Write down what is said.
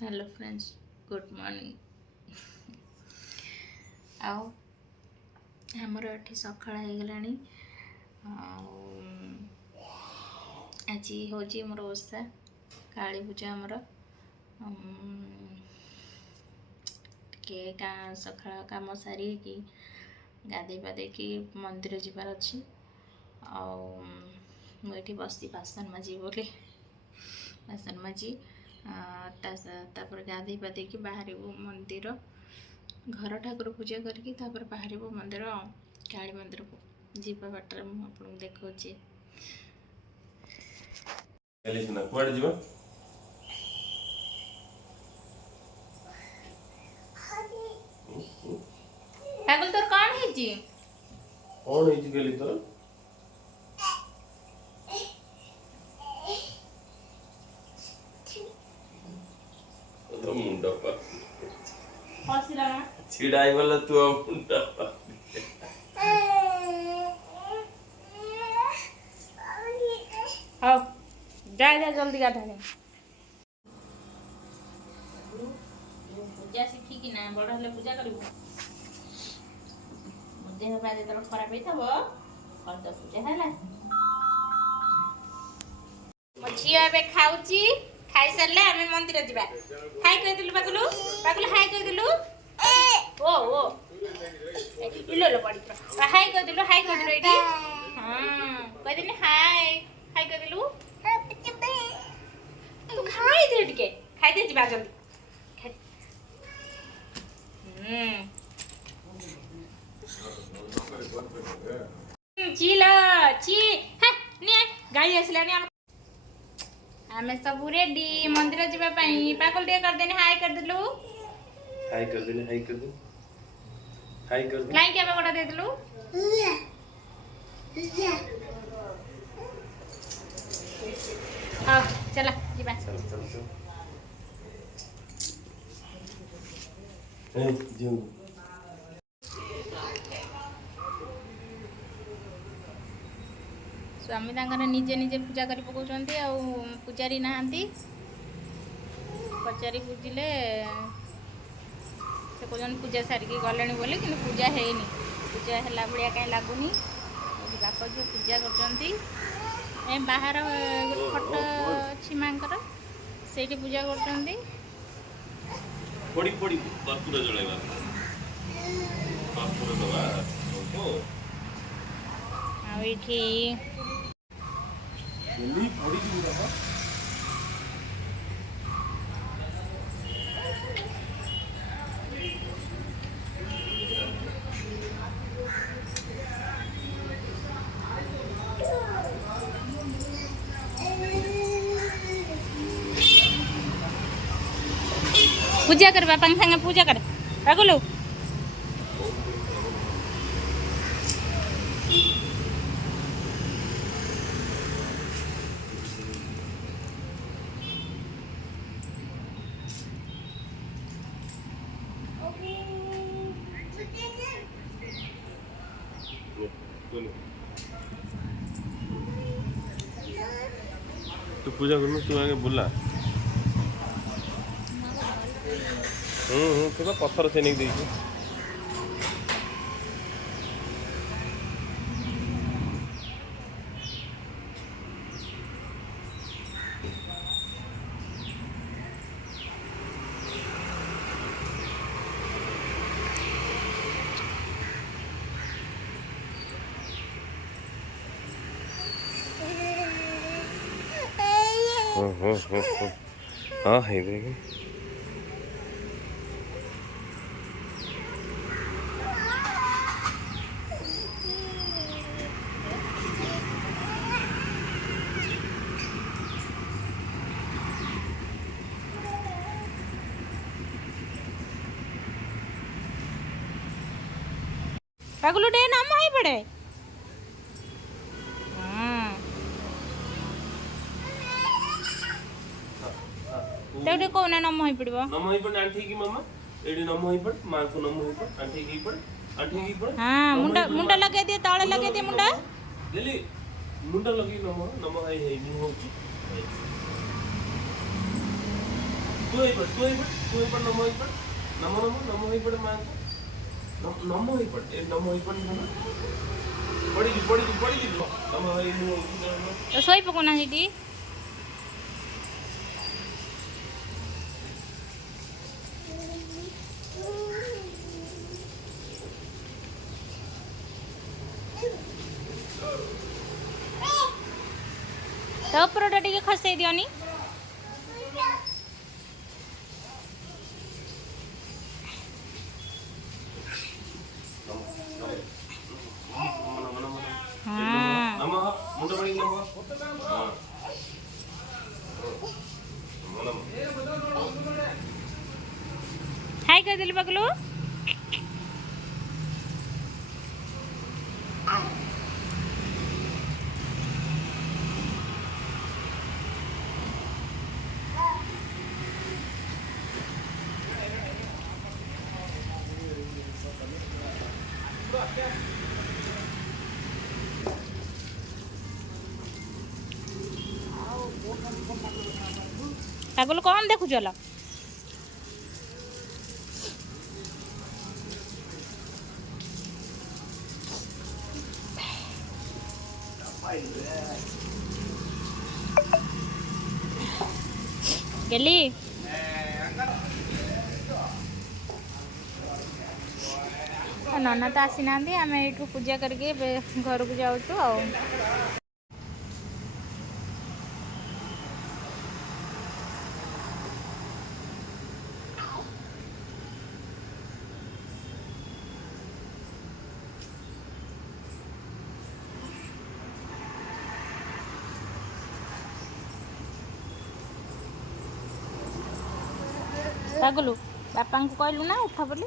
Hello friends good morning आओ हमर एठी सकाळ हो गलानी आज होची मोर ओषा काली पूजा हमर के का सकाळ काम सारी कि गाधे पाधे कि मंदिर जीवार अच्छी मुझे बसी बासन माजी बोले बासन माजी तापर गाधे पाधे कि बाहर मंदिर घर ठाकुर पूजा करके तापर बाहर मंदिर काली मंदिर को जीवा बाटर मुझे देखा पागल तोर कौन है जी कौन है जी गेली तोर तो मुंडा पर हसिला छिड़ाई वाला तू मुंडा पर हाँ जा जा जल्दी गाधा है पूजा शिखी कि ना बड़ हेले पूजा करू देह पा जो खराब होता कर दो पूजा है मो झील ए खाऊची खाई सारे आम मंदिर जा हाई कहीदेलु पाकुलु पाकुलु हाई कहीदेलु ओ ओ इलो लो पड़ी हाई कहीदेलु ये हाँ कहीदेलु हाई हाई कहीदेलु तू खाई दे टिके खाई दे जा जल्दी चिलो ची गाड़ी आसलानी आमे सब रेडी मंदिर जीवा पई पागल टे कर देनी हाई कर देलु हाई कर देनी हाई कर दे हाई कर दे लाइन के बड़ा दे देलु हां चला जीवा चल चल चल ए जो स्वामी तांकर निजे निजे पूजा कर पकाउछन्ती आ पूजारी नहांती पचारी पूजिले से कहन पूजा सारिकी गले बोले कि पूजा हैनी पूजा है भाया कहीं लगुनि बाप झील पूजा कर बाहर फट अच्छी माँ से पूजा कर पड़ी पड़ी कर्पूर जळाइबा कर्पूर दबा आ एठी जल्दी पड़ी की दबा पूजा कर बापा संगे पूजा कर पागलु तू पूजा करनु तू आगे बुला तू तो पत्थर से नहीं देखी हाँ है देखिए पागलु टे नाम ही पड़े तेरे कौन नम ही पड़ो नम ही पड़ आंटी की मम्मा एडी नम ही पड़ मां को नम ही पड़ आंटी की पड़ हां मुंडा मुंडा लगे दिए तळे लगे दिए मुंडा लेली मुंडा लगी नम नम है नहीं होची तू ही पढ़, तू ही पढ़, तू ही पढ़, नमो ही पढ़, नमो नमो नमो ही पढ़ माँ को, नमो ही पढ़, ए नमो ही पढ़ ना, पढ़ी नमो ही नमो। तो सोई पकोना सीटी तो उपरटा टिके खसई दियोनी मुंडा पड़ी नमो, हाँ, नमो। हाय कर दिल पगलू पगलू कौन देखु चलो गेली नना तो आसी ना आम ये पूजा करके घर को जाऊँ पागलू बापा को कहलु ना उठ बोली